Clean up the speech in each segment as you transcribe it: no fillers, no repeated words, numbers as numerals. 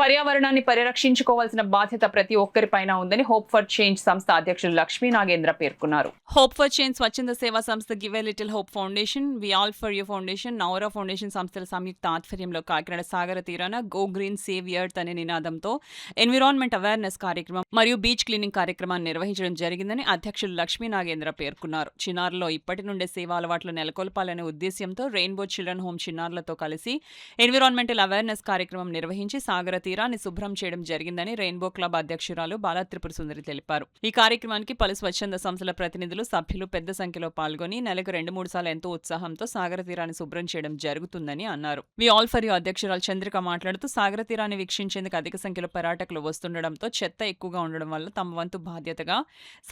పర్యావరణాన్ని పరిరక్షించుకోవాల్సిన బాధ్యత ప్రతి ఒక్కరిపైన ఉందని హోప్ ఫర్ చేంజ్ సంస్థ అధ్యక్షులు లక్ష్మీ నాగేంద్ర పేర్కొన్నారు. హోప్ ఫర్ చేంజ్ స్వచ్ఛంద సేవా సంస్థ give a little hope foundation, we all for you foundation, నౌరా ఫౌండేషన్ సంస్థల సంయుక్త ఆధ్వర్యంలో కాకినాడ సాగర తీరాన గో గ్రీన్ సేవ్ ఎర్త్ అనే నినాదంతో ఎన్విరాన్మెంట్ అవేర్నెస్ కార్యక్రమం మరియు బీచ్ క్లీనింగ్ కార్యక్రమాన్ని నిర్వహించడం జరిగిందని అధ్యక్షులు లక్ష్మీ నాగేంద్ర పేర్కొన్నారు. చిన్నారులో ఇప్పటి నుండే సేవా అలవాట్లు నెలకొల్పాలనే ఉద్దేశ్యంతో రెయిన్బో చిల్డ్రన్ హోమ్ చిన్నారులతో కలిసి ఎన్విరాన్మెంటల్ అవేర్నెస్ కార్యక్రమం నిర్వహించి సాగర తీరాన్ని శుభ్రం చేయడం జరిగిందని రెయిన్బో క్లబ్ అధ్యక్షురాలు బాలా త్రిపుర సుందరి తెలిపారు. ఈ కార్యక్రమానికి పలు స్వచ్ఛంద సంస్థల ప్రతినిధులు, సభ్యులు పెద్ద సంఖ్యలో పాల్గొని నెలకు 2-3 సార్లు ఎంతో ఉత్సాహంతో సాగర తీరాన్ని శుభ్రం చేయడం జరుగుతుందని అన్నారు. వి ఆల్ ఫర్ యూ అధ్యక్షురాలు చంద్రిక మాట్లాడుతూ సాగర తీరాన్ని వీక్షించేందుకు అధిక సంఖ్యలో పర్యాటకులు వస్తుండడంతో చెత్త ఎక్కువగా ఉండడం వల్ల తమ వంతు బాధ్యతగా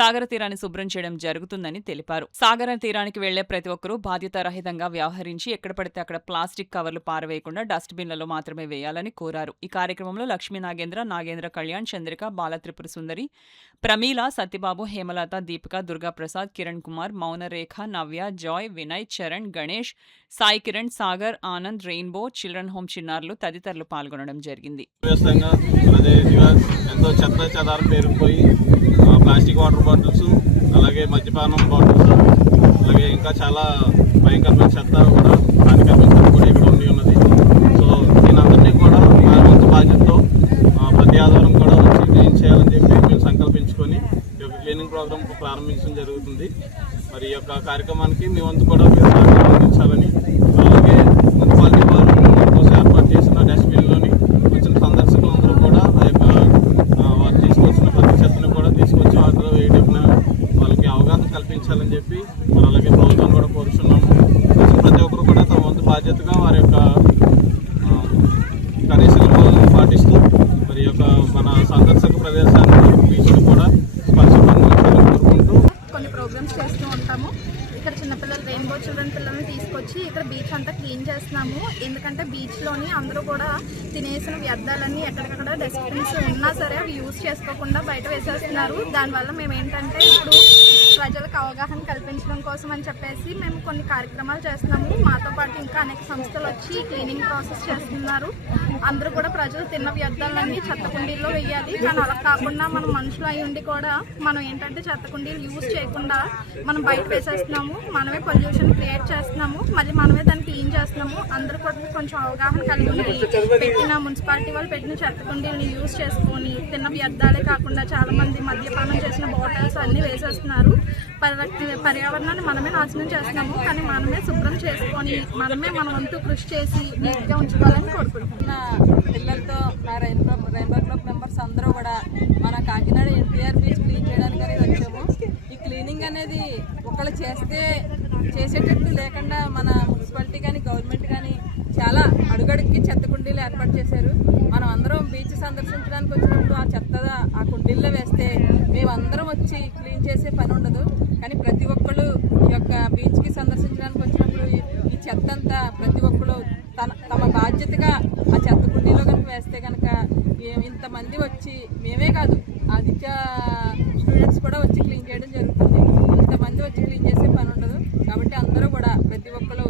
సాగర తీరాన్ని శుభ్రం చేయడం జరుగుతుందని తెలిపారు. సాగర తీరానికి వెళ్లే ప్రతి ఒక్కరూ బాధ్యతారహితంగా వ్యవహరించి ఎక్కడ పడితే అక్కడ ప్లాస్టిక్ కవర్లు పారవేయకుండా డస్ట్ బిన్లలో మాత్రమే వేయాలని కోరారు. ఈ కార్యక్రమంలో Lakshmi Nagendra, Nagendra Kalyan, Chandrika, Bala Tripura Sundari, Pramila, Satyababu, Hemalatha, Deepika, Durga Prasad, Kiran Kumar, Mounarekha, Navya, Joy, Vinay, Charan, Ganesh, Sai Kiran, Sagar, Anand, Rainbow Children Home చిన్నారులు తదితరులు పాల్గొనడం జరిగింది. ఎంతో చెత్త చెదారం పేరుకుపోయి ప్లాస్టిక్ వాటర్ బాటిల్స్, అలాగే మద్యపానం బాటిల్స్, అలాగే ఇంకా చాలా భయంకరమైన చెత్త కూడా హానికరమైన కూడా ఇక్కడ ఉన్నది. సో దీనందరినీ కూడా మా వంతు బాధ్యతతో ప్రతి ఆధారం కూడా వచ్చి క్లీన్ చేయాలని చెప్పి మేము సంకల్పించుకొని ఈ యొక్క క్లీనింగ్ ప్రోగ్రామ్ ప్రారంభించడం జరుగుతుంది. మరి ఈ యొక్క కార్యక్రమానికి మీ వంతు కూడా మీరు అందించాలని, అలాగే మున్సిపాలిటీ వారు కోసం ఏర్పాటు చేసిన డస్ట్బిన్లోని వచ్చిన సందర్శకులందరూ కూడా ఆ యొక్క వారు తీసుకొచ్చిన ప్రతి చెత్తను కూడా తీసుకొచ్చి వాటిలో వేయడం వాళ్ళకి అవగాహన కల్పించాలని చెప్పి మరి అలాగే ప్రభుత్వం కూడా కోరుచున్నాము. ప్రతి ఒక్కరు కూడా తమ వంతు బాధ్యతగా వారి యొక్క కనీస నిబంధనలు పాటిస్తూ మరి యొక్క మన సందర్శక ప్రదేశాన్ని బీచ్ని కూడా స్పష్టంగా కోరుకుంటూ కొన్ని ప్రోగ్రామ్స్ చేస్తూ ఉంటాము. ఇక్కడ చిన్నపిల్లలు, రెయిన్బో చిల్డ్రన్ పిల్లల్ని తీసుకొచ్చి ఇక్కడ బీచ్ అంతా క్లీన్ చేస్తున్నాము. ఎందుకంటే బీచ్లోని అందరూ కూడా తినేసిన వ్యర్థాలన్నీ ఎక్కడికక్కడ డస్ట్బిన్స్ ఉన్నా సరే అవి యూజ్ చేసుకోకుండా బయట వేసేస్తున్నారు. దానివల్ల మేము ఏంటంటే ఇప్పుడు ప్రజలకు అవగాహన కల్పించడం కోసం అని చెప్పేసి మేము కొన్ని కార్యక్రమాలు చేస్తున్నాము. మాతో పాటు ఇంకా అనేక సంస్థలు వచ్చి క్లీనింగ్ ప్రాసెస్ చేస్తున్నారు. అందరూ కూడా ప్రజలు తిన్న వ్యర్థాలన్నీ చెత్త కుండీల్లో వేయాలి. కానీ అలా కాకుండా మనం మనుషులు అయి ఉండి కూడా మనం ఏంటంటే చెత్త కుండీలు యూజ్ చేయకుండా మనం బయట వేసేస్తున్నాము. మనమే పొల్యూషన్ క్రియేట్ చేస్తున్నాము, మళ్ళీ మనమే దాన్ని క్లీన్ చేస్తున్నాము. అందరూ కూడా కొంచెం అవగాహన కలిగి పెట్టిన మున్సిపాలిటీ వాళ్ళు పెట్టిన చెత్త కుండీలను యూజ్ చేసుకొని తిన్న వ్యర్థాలే కాకుండా చాలామంది మద్యపానం చేసిన బాటిల్స్ అన్నీ వేసేస్తున్నారు. పర్యావరణాన్ని మనమే నాశనం చేస్తున్నాము. కానీ మనమే శుభ్రం చేసుకొని మనమే మన వంతు కృషి చేసి నీట్గా ఉంచుకోవాలని కోరుకుంటున్నాం. పిల్లలతో నా రెయిన్బో క్లబ్ మెంబర్స్ అందరూ కూడా మన కాకినాడ ఎన్టీఆర్ బీచ్ క్లీన్ చేయడానికి అనేది వచ్చాము. ఈ క్లీనింగ్ అనేది ఒకళ్ళు చేసేటట్టు లేకుండా మన మున్సిపాలిటీ కానీ గవర్నమెంట్ కానీ చాలా అడుగడుక్కి చెత్త కుండీలు ఏర్పాటు చేశారు. మనం అందరం బీచ్ సందర్శించడానికి వచ్చినప్పుడు ఆ చెత్త ఆ కుండీల్లో వేస్తే మేమందరం వచ్చి క్లీన్ చేసే పని ఉండదు. కానీ ప్రతి ఒక్కళ్ళు ఈ యొక్క బీచ్కి సందర్శించడానికి వచ్చినప్పుడు ఈ చెత్త అంతా ప్రతి ఒక్కళ్ళు తమ బాధ్యతగా ఆ చెత్త కుండీలో కనుక వేస్తే కనుక ఇంతమంది వచ్చి మేమే కాదు ఆదిత్య స్టూడెంట్స్ కూడా వచ్చి క్లీన్ చేయడం జరుగుతుంది. ఇంతమంది వచ్చి క్లీన్ చేసే పని ఉండదు. కాబట్టి అందరూ కూడా ప్రతి ఒక్కళ్ళు